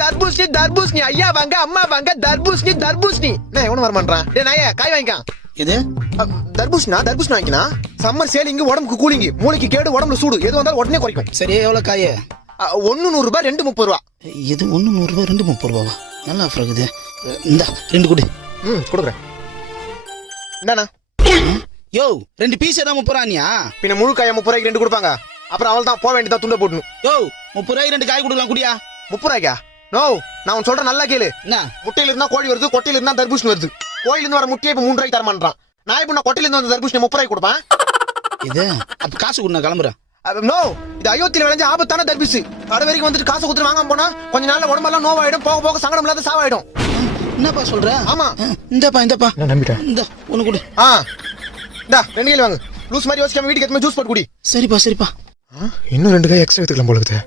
தர்பூசணி தர்பூசணி ஐயா வாங்க அம்மா வாங்க தர்பூசணி தர்பூசணி நான் எவனும் வர மாட்டான். டேய் நாயே காய் வாங்கிக்கான். இது தர்பூசணி வாங்கினா சம்மர் சேலிங் உடம்புக்கு கூலிங் மூளைக்கு கேடு உடம்புல சூடு எது வந்தாலும் உடனே குறைக்கும். சரி எவ்வளவு காய? 1 100 ரூபாய் 2 30 ரூபா. இது 1 100 ரூபாய் 2 30 ரூபாவா? நல்லா ஆஃபர் இருக்குது. இந்த 2 கொடு. கொடுக்குறேன். என்னண்ணா யோ 2 பீஸ் தான் 30 ரூபாயா? பின்ன முழு காய 30 ரூபாய்க்கு 2 கொடுப்பாங்க. அப்புறம் அவள் தான் போக வேண்டியதா துண்ட போடணும். யோ 30 ரூபாய்க்கு 2 காய் கொடுக்கலாம் குடியா? 30 ரூபாய்க்கா? நோ நான் உன் சொல்ற நல்லா கேளு. என்ன முட்டையில இருந்தா கோழி வருது, கொட்டையில இருந்தா தர்பூசணி வருது. கோயில இருந்து வர முட்டையை இப்ப 3 ரூபாய்க்கு தர மாட்டான். நான் இப்ப கொட்டையில இருந்து வந்த தர்பூசணி 30 ரூபாய்க்கு கொடுப்பேன். இது அப்ப காசு கொடு, நான் கிளம்புறேன். நோ இது அயோத்தியில விளைஞ்ச ஆபத்தான தர்பூசணி. வர வரைக்கும் வந்துட்டு காசு கொடுத்து வாங்காம போனா கொஞ்ச நாள்ல உடம்பெல்லாம் நோவாயிடும், போக போக சங்கடம் இல்லாத சாவாயிடும். என்னப்பா சொல்ற? ஆமா இந்தப்பா நான் நம்பிட்டேன். இந்த ஒண்ணு கொடு. இந்தா 2 கிலோ வாங்கு. லூஸ் மாதிரி யோசிக்காம வீட்டுக்கு எடுத்து ஜூஸ் போட்டு குடி. சரிப்பா இன்னும் 2 காய் எக்ஸ்ட்ரா எடுத்துக்கலாம் போல இருக்குது.